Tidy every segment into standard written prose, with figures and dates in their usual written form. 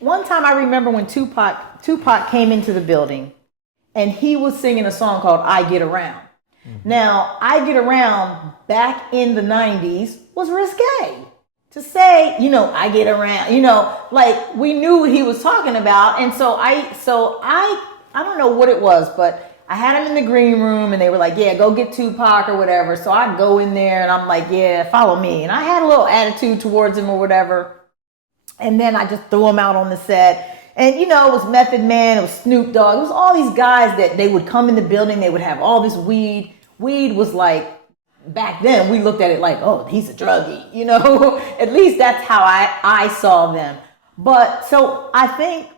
One time I remember when Tupac came into the building and he was singing a song called I Get Around. Now, I Get Around back in the 90s was risque. To say, I get around, like we knew what he was talking about. And so I don't know what it was, but I had him in the green room and they were like, yeah, go get Tupac or whatever. So I go in there and I'm like, yeah, follow me. And I had a little attitude towards him or whatever. And then I just threw him out on the set. And, it was Method Man, it was Snoop Dogg. It was all these guys that they would come in the building. They would have all this weed. Weed was like, back then we looked at it like, oh, he's a druggie, at least that's how I saw them. But so I think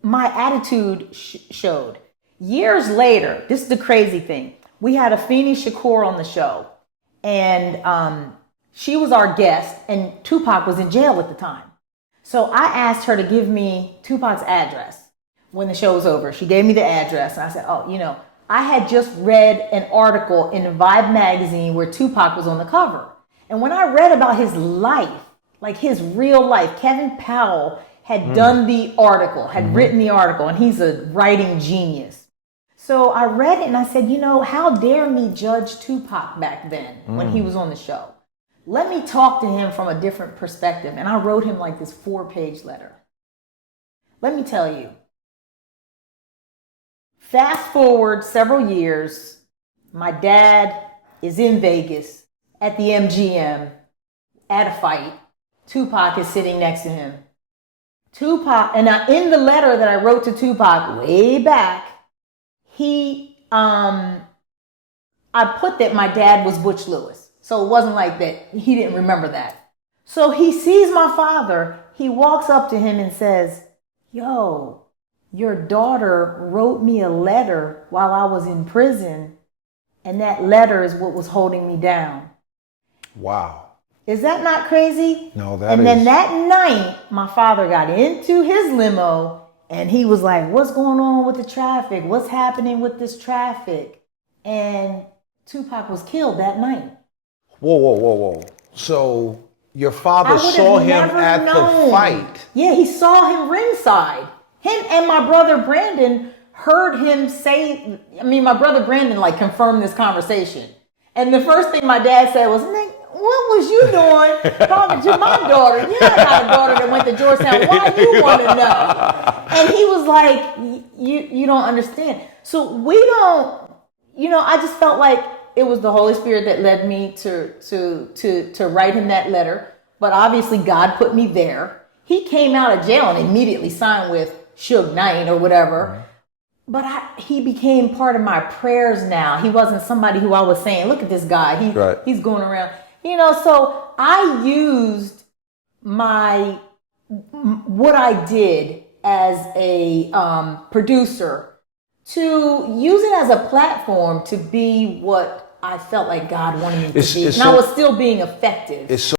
my attitude showed. Years later, this is the crazy thing. We had Afeni Shakur on the show and she was our guest and Tupac was in jail at the time. So I asked her to give me Tupac's address when the show was over. She gave me the address and I said, oh, I had just read an article in Vibe magazine where Tupac was on the cover. And when I read about his life, like his real life, Kevin Powell had done the article, had written the article, and he's a writing genius. So I read it and I said, how dare me judge Tupac back then when he was on the show? Let me talk to him from a different perspective. And I wrote him like this 4-page letter. Let me tell you. Fast forward several years, my dad is in Vegas at the MGM at a fight. Tupac is sitting next to him. Tupac, and in the letter that I wrote to Tupac way back, I put that my dad was Butch Lewis. So it wasn't like that. He didn't remember that. So he sees my father. He walks up to him and says, yo, your daughter wrote me a letter while I was in prison, and that letter is what was holding me down. Wow. Is that not crazy? No, that is. And then that night, my father got into his limo, and he was like, what's going on with the traffic? What's happening with this traffic? And Tupac was killed that night. Whoa. So your father saw him at the fight? Yeah, he saw him ringside. Him and my brother Brandon heard him say, my brother Brandon confirmed this conversation. And the first thing my dad said was, Nick, what was you doing talking to my daughter? Yeah, I got a daughter that went to Georgetown. Why you want to know? And he was like, you don't understand. So we don't, I just felt like it was the Holy Spirit that led me to write him that letter. But obviously God put me there. He came out of jail and immediately signed with Suge Knight or whatever. But he became part of my prayers now. He wasn't somebody who I was saying, look at this guy. He's going around. So I used what I did as a producer to use it as a platform to be what I felt like God wanted me to be. And I was still being effective.